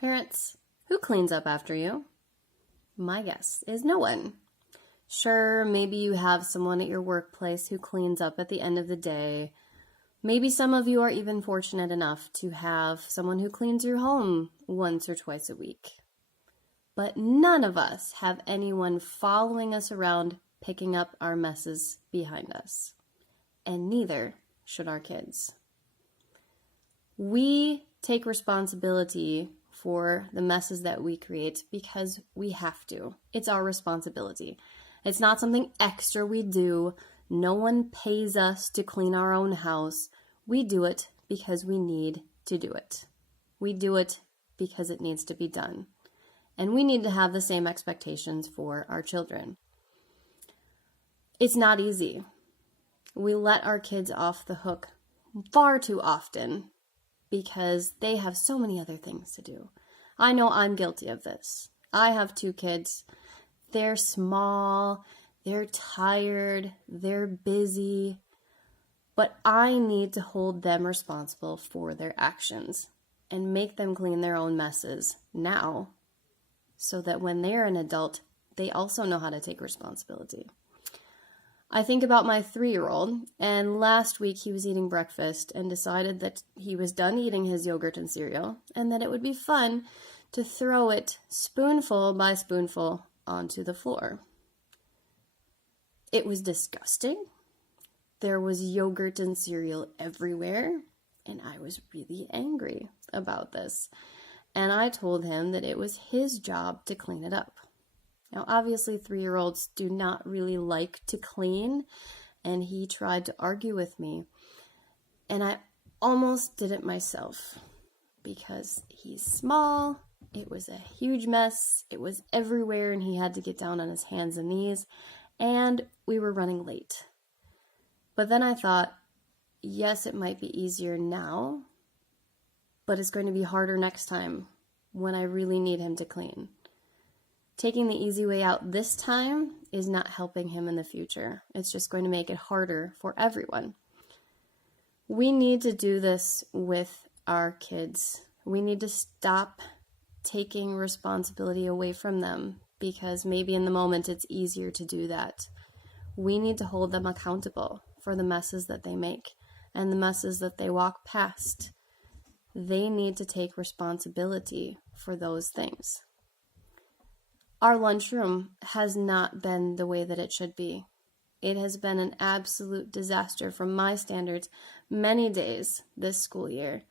Parents, who cleans up after you? My guess is no one. Sure, maybe you have someone at your workplace who cleans up at the end of the day. Maybe some of you are even fortunate enough to have someone who cleans your home once or twice a week. But none of us have anyone following us around picking up our messes behind us. And neither should our kids. We take responsibility for the messes that we create because we have to. It's our responsibility. It's not something extra we do. No one pays us to clean our own house. We do it because we need to do it. We do it because it needs to be done. And we need to have the same expectations for our children. It's not easy. We let our kids off the hook far too often because they have so many other things to do. I know I'm guilty of this. I have 2 kids. They're small, they're tired, they're busy, but I need to hold them responsible for their actions and make them clean their own messes now so that when they're an adult, they also know how to take responsibility. I think about my 3-year-old, and last week he was eating breakfast and decided that he was done eating his yogurt and cereal and that it would be fun to throw it spoonful by spoonful onto the floor. It was disgusting. There was yogurt and cereal everywhere, and I was really angry about this. And I told him that it was his job to clean it up. Now, obviously, 3-year-olds do not really like to clean, and he tried to argue with me. And I almost did it myself because he's small. It was a huge mess. It was everywhere, and he had to get down on his hands and knees, and we were running late. But then I thought, yes, it might be easier now, but it's going to be harder next time when I really need him to clean. Taking the easy way out this time is not helping him in the future. It's just going to make it harder for everyone. We need to do this with our kids. We need to stop taking responsibility away from them because maybe in the moment it's easier to do that. We need to hold them accountable for the messes that they make and the messes that they walk past. They need to take responsibility for those things. Our lunchroom has not been the way that it should be. It has been an absolute disaster from my standards many days this school year,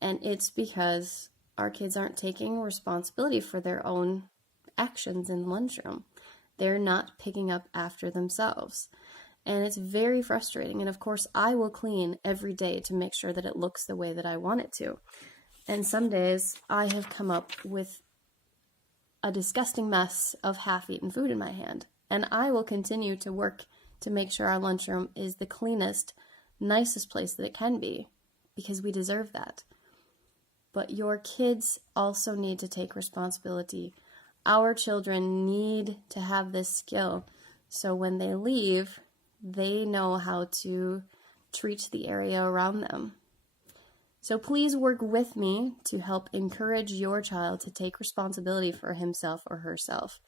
and it's because our kids aren't taking responsibility for their own actions in the lunchroom. They're not picking up after themselves, and it's very frustrating. And of course, I will clean every day to make sure that it looks the way that I want it to. And some days I have come up with a disgusting mess of half-eaten food in my hand. And I will continue to work to make sure our lunchroom is the cleanest, nicest place that it can be, because we deserve that. But your kids also need to take responsibility. Our children need to have this skill, so when they leave, they know how to treat the area around them. So please work with me to help encourage your child to take responsibility for himself or herself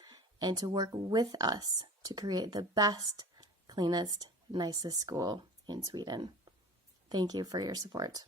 and to work with us to create the best, cleanest, nicest school in Sweden. Thank you for your support.